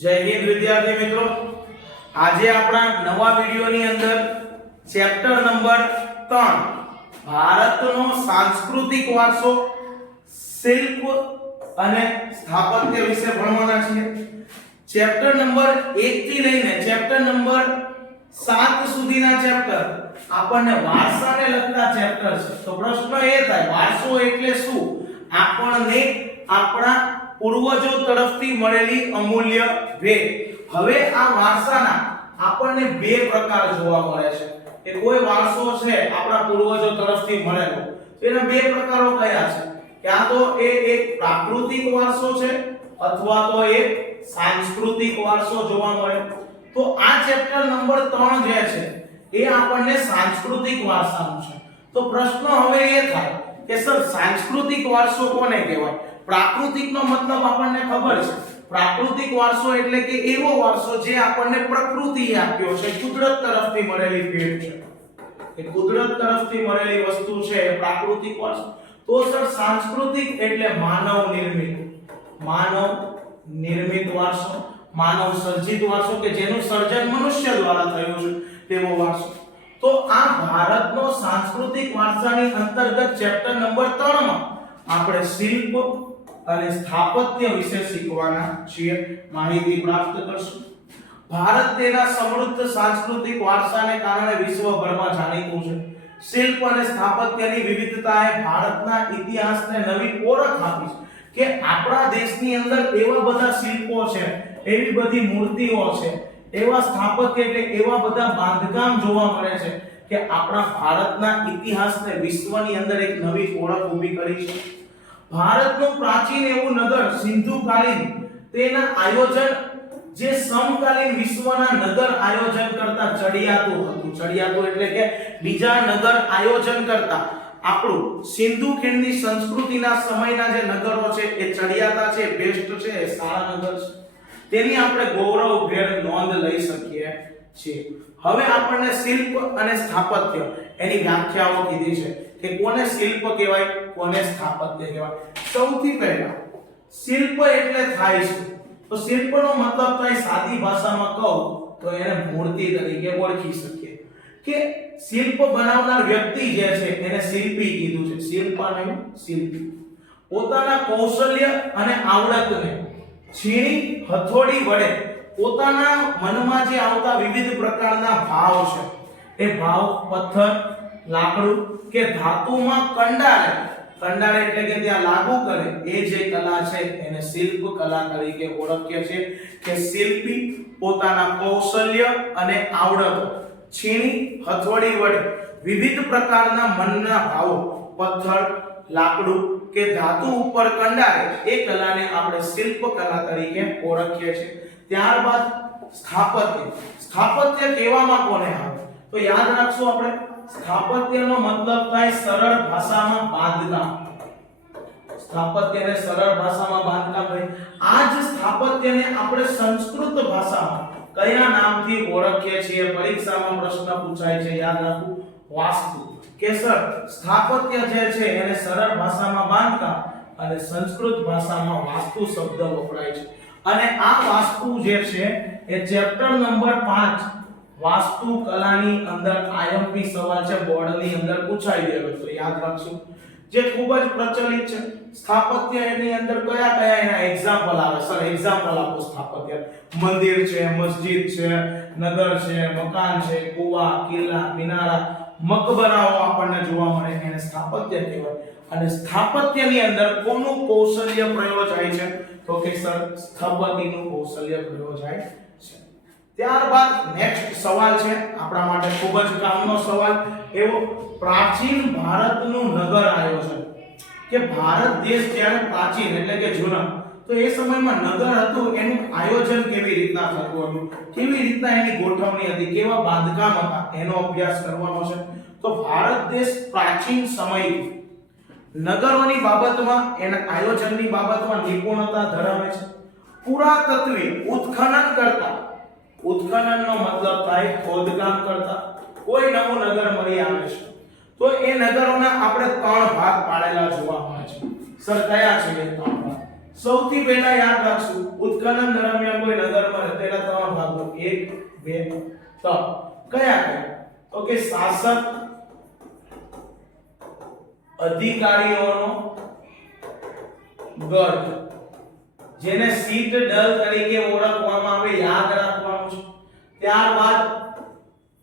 જય હિન્દ વિદ્યાર્થી મિત્રો, આજે આપણા નવા વિડિયોની અંદર ચેપ્ટર નંબર 3 ભારતનો સાંસ્કૃતિક વારસો શિલ્પ અને સ્થાપત્ય વિશે ભણવાના છીએ। ચેપ્ટર નંબર 1 થી લઈને ચેપ્ટર નંબર 7 સુધીના ચેપ્ટર આપણને વારસાને લગતા ચેપ્ટર છે। તો પ્રશ્ન એ થાય વારસો એટલે શું? આપણને આપણા પૂર્વજો તરફથી મળેલી અમૂલ્ય ભેટ। હવે આ વારસાના આપણને બે પ્રકાર જોવા મળે છે કે કોઈ વારસો છે આપણા પૂર્વજો તરફથી મળેલો, એના બે પ્રકારો કયા છે? ક્યાં તો એ એક પ્રાકૃતિક વારસો છે અથવા તો એક સાંસ્કૃતિક વારસો જોવા મળે। તો આ ચેપ્ટર નંબર 3 જે છે એ આપણને સાંસ્કૃતિક વારસાનું છે। તો પ્રશ્ન હવે એ થાય કે સર સાંસ્કૃતિક વારસો કોને કહેવાય? પ્રાકૃતિકનો મતલબ આપણને ખબર છે। પ્રાકૃતિક વારસો એટલે કે એવો વારસો જે આપણને પ્રકૃતિએ આપ્યો છે, કુદરત તરફથી મળેલી ભેટ છે, એ કુદરત તરફથી મળેલી વસ્તુ છે એ પ્રાકૃતિક વારસો। તો સર સાંસ્કૃતિક એટલે માનવ નિર્મિત વારસો, માનવ સર્જિત વારસો કે જેનું સર્જન મનુષ્ય દ્વારા થયું છે તેવો વારસો। તો આ ભારતનો સાંસ્કૃતિક વારસાની અંતર્ગત ચેપ્ટર નંબર 3 માં આપણે શિલ્પ અને સ્થાપત્ય વિશે શીખવાના છીએ, માહિતી પ્રાપ્ત કરશું। ભારત તેના સમૃદ્ધ સાંસ્કૃતિક વારસાને કારણે વિશ્વભરમાં જાણીતું છે। શિલ્પ અને સ્થાપત્યની વિવિધતાએ ભારતના ઇતિહાસને નવી ઓળખ આપી છે કે આપણા દેશની અંદર એવા બધા શિલ્પો છે, એવી બધી મૂર્તિઓ છે, એવા સ્થાપત્ય એટલે એવા બધા બાંધકામ જોવા મળે છે કે આપણા ભારતના ઇતિહાસને વિશ્વની અંદર એક નવી ઓળખ ઊભી કરી છે। ભારતનું પ્રાચીન એવું નગર સિંધુકાલીન તેના આયોજન જે સમકાલીન વિશ્વના નગર આયોજન કરતા ચડિયાતું હતું। ચડિયાતું એટલે કે બીજા નગર આયોજન કરતા આપણું સિંધુ ખીણની સંસ્કૃતિના સમયના જે નગરો છે એ ચડિયાતા છે, બેસ્ટ છે, સારા નગર છે, તેની આપણે ગૌરવભેર નોંધ લઈ શકીએ છીએ। હવે આપણને શિલ્પ અને સ્થાપત્ય એની વ્યાખ્યાઓ કીધી છે કે કોને શિલ્પ કહેવાય, કોને સ્થાપત્ય કહેવાય। સૌથી પહેલા શિલ્પ એટલે થાય છે, તો શિલ્પનો મતલબ થાય સાદી ભાષામાં કહું તો એને મૂર્તિ તરીકે ઓળખી શકીએ કે શિલ્પ બનાવનાર વ્યક્તિ જે છે એને શિલ્પી કીધું છે। શિલ્પી પોતાના કૌશલ્ય અને આવડતને છીણી હથોડી વડે પોતાના મનમાં જે આવતા વિવિધ પ્રકારના ભાવ છે એ ભાવ પથ્થર, લાકડું કે ધાતુમાં કંડારે એટલે કે ત્યાં લાગુ કરે એ જે કલા છે એને શિલ્પ કલા તરીકે ઓળખીએ છીએ કે શિલ્પી પોતાના કૌશલ્ય અને આવડત છીણી હથોડી વડે વિવિધ પ્રકારના મનના ભાવો પથ્થર, લાકડું કે ધાતુ ઉપર કંડારે એ કલાને આપણે શિલ્પ કલા તરીકે ઓળખીએ છીએ। ત્યારબાદ સ્થાપત્ય કહેવામાં કોને આવે? તો યાદ રાખશું આપણે સ્થાપત્યનો મતલબ થાય સરળ ભાષામાં બાંધકામ। સ્થાપત્યને સરળ ભાષામાં બાંધકામ કહે। આ જ સ્થાપત્યને આપણે સંસ્કૃત ભાષામાં કયા નામથી ઓળખીએ છીએ? પરીક્ષામાં પ્રશ્ન પૂછાય છે, યાદ રાખવું વાસ્તુ। કે સર સ્થાપત્ય જે છે એને સરળ ભાષામાં બાંધકામ અને સંસ્કૃત ભાષામાં વાસ્તુ શબ્દ વપરાય છે। અને આ વાસ્તુ જે છે એ ચેપ્ટર નંબર 5 વાસ્તુ કલાની અંદર આઈએમપી સવાલ છે, બોર્ડની અંદર પૂછાઈ ગયો તો યાદ રાખશું, જે ખૂબ જ પ્રચલિત છે। સ્થાપત્ય એની અંદર કયા એના એક્ઝામ્પલ આવે? સર એક્ઝામ્પલ આપો સ્થાપત્ય। મંદિર છે, મસ્જિદ છે, નગર છે, મકાન છે, કુવા, કિલ્લા, મિનારા, મકબરાઓ આપણને જોવા મળે, એને સ્થાપત્ય કહેવાય। અને સ્થાપત્યની અંદર કોનું કૌશલ્ય પ્રયોજાય છે? તો કે સર સ્થપતિનું કૌશલ્ય પ્રયોજાય છે। ત્યારબાદ નેક્સ્ટ સવાલ છે આપણા માટે ખૂબ જ કામનો સવાલ એવો, પ્રાચીન ભારતનું નગર આયોજન કે ભારત દેશ જ્યારે પ્રાચીન એટલે કે જૂના, તો એ સમયમાં નગર હતું એનું આયોજન કેવી રીતના થતું હતું, કેવી રીતના એની ગોઠવણી હતી, કેવા બાંધકામ હતા, એનો અભ્યાસ કરવાનો છે। તો ભારત દેશ પ્રાચીન સમયથી નગરોની બાબતમાં એના આયોજનની બાબતમાં નિપુણતા ધરાવે છે। પુરાતત્વીય ઉત્ખનનનો મતલબ થાય ખોદકામ કરતા કોઈ નવું નગર મળી આવે છે તો એ નગરોના આપણે 3 ભાગ પાડેલા જોવા મળે છે। સર કયા છે એ 3 ભાગ? સૌથી પહેલા યાદ રાખશું ઉત્ખનન દરમિયાન કોઈ નગર 1 2 3 કયા તો કે શાસક અધિકારીઓનો ગઢ, જેને સીટડલ તરીકે ઓળખવામાં આવે, યાદ રાખવાનું છે. ત્યારબાદ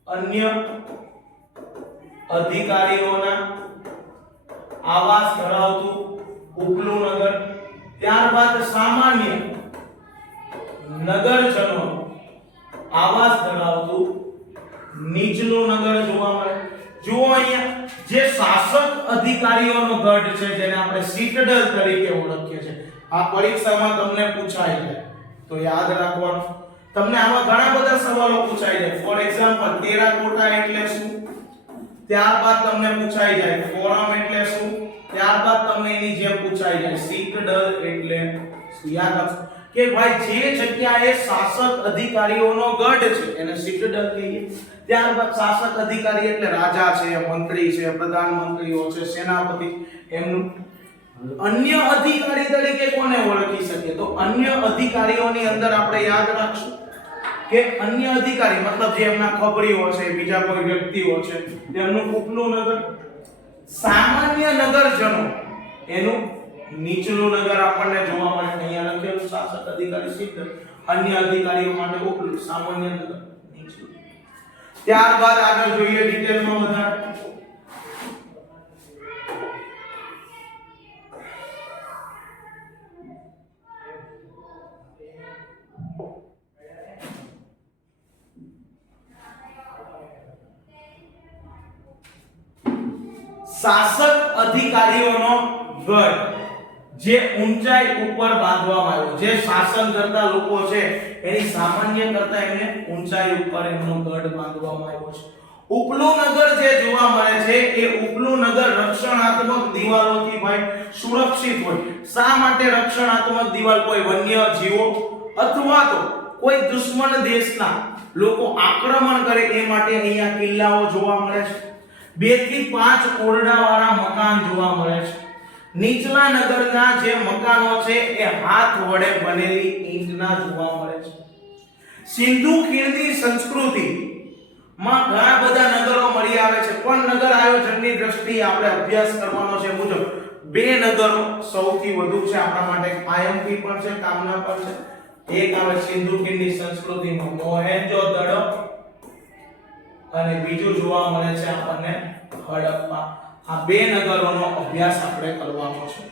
અન્ય અધિકારીઓના આવાસ ધરાવતું ઉપલું નગર, ત્યારબાદ સામાન્ય નગરજનો આવાસ ધરાવતું નીચલું નગર જોવા મળે. જુઓ અહીંયા જે શાસક અધિકારીઓનો ગઢ છે, જેને આપણે સીટડલ તરીકે ઓળખીએ છીએ, આ પરીક્ષામાં તમને પૂછાય છે તો યાદ રાખવાનું. તમને આવા ઘણા બધા સવાલો પૂછાઈ જાય. ફોર એક્ઝામ્પલ ટેરાકોટા એટલે શું, ત્યારબાદ તમને પૂછાઈ જાય ફોરમ એટલે શું, ત્યારબાદ તમને એની જેમ પૂછાઈ જાય સીટડલ એટલે શું. યાદ રાખો કે ભાઈ જે જગ્યાએ શાસક અધિકારીઓનો ગઢ છે એને સીટડલ કહીએ. ત્યારબાદ શાસક અધિકારી એટલે રાજા છે, મંત્રી છે, પ્રધાનમંત્રીઓ છે, સેનાપતિ, એમનું. અન્ય અધિકારી તરીકે કોને ઓળખી શકીએ તો અન્ય અધિકારીઓની અંદર આપણે યાદ રાખશું કે અન્ય અધિકારી મતલબ જે એમના ખબરીઓ છે, બીજા કોઈ વ્યક્તિઓ છે, તેમનું ઉપલું નગર. સામાન્ય નગરજનો એનું નીચલું નગર આપણને જોવા મળે. અહીંયા લખેલું શાસક અધિકારી સીટડલ, અન્ય અધિકારીઓ માટે ઉપલું, સામાન્ય નગર નીચલું. ત્યારબાદ આગળ જોઈએ ડિટેલમાં વધારે. શાસક અધિકારીઓનો ગઢ જે ઊંચાઈ ઉપર બાંધવામાં આવ્યો, જે શાસન કરતા લોકો છે એની સામાન્ય કરતા એમને ઊંચાઈ ઉપર એમનો ગઢ બાંધવામાં આવ્યો છે. ઉપલું નગર જે જોવા મળે છે એ ઉપલું નગર રક્ષણાત્મક દિવાલોથી ભાઈ સુરક્ષિત હોય. શા માટે રક્ષણાત્મક દિવાલ? કોઈ વન્ય જીવો અથવા તો કોઈ દુશ્મન દેશના લોકો આક્રમણ કરે એ માટે અહીંયા કિલ્લાઓ જોવા મળે છે. 2 થી 5 ઓરડાવાળા મકાન જોવા મળે છે. નીચલા નગરના જે મકાનો છે એ હાથ વડે બનેલી ઈંટના જોવા મળે છે. સિંધુ ખીણની સંસ્કૃતિ માં ઘણા બધા નગરો મળી આવે છે, પણ નગર આયોજનની દ્રષ્ટિએ આપણે અભ્યાસ કરવાનો છે મુજબ 2 નગરો સૌથી વધુ છે આપણા માટે. આઈએમપી પણ છે, કામના પણ છે. એક આવે સિંધુ ખીણની સંસ્કૃતિનો મોહેન્જો-દડો અને બીજું જોવા મળે છે આપણને હડપ્પા. આ 2 નગરોનો અભ્યાસ આપણે કરવાનો છે.